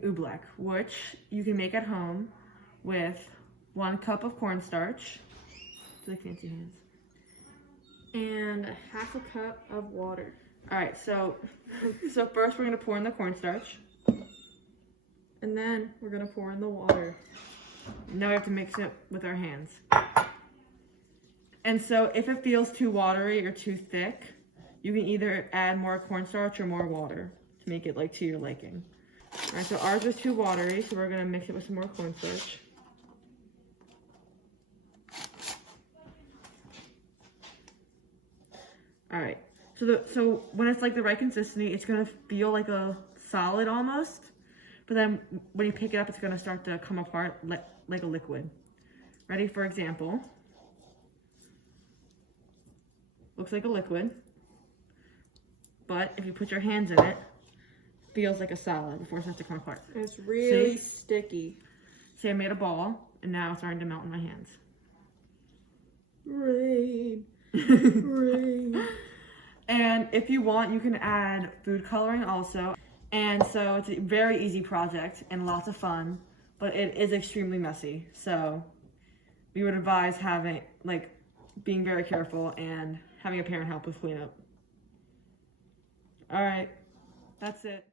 Oobleck, which you can make at home with 1 cup of cornstarch, do like fancy hands, and 1/2 cup of water. All right, so first we're gonna pour in the cornstarch, and then we're gonna pour in the water. Now we have to mix it with our hands. And so if it feels too watery or too thick, you can either add more cornstarch or more water to make it like to your liking. All right, so ours was too watery, so we're gonna mix it with some more cornstarch. All right, so when it's like the right consistency, it's gonna feel like a solid almost, but then when you pick it up, it's gonna start to come apart like a liquid. Ready? For example, looks like a liquid, but if you put your hands in it, feels like a solid before it starts to come apart. It's really sticky. See, I made a ball, and now it's starting to melt in my hands. Rain. Rain. And if you want, you can add food coloring also. And so it's a very easy project and lots of fun, but it is extremely messy. So we would advise being very careful and having a parent help with cleanup. All right, that's it.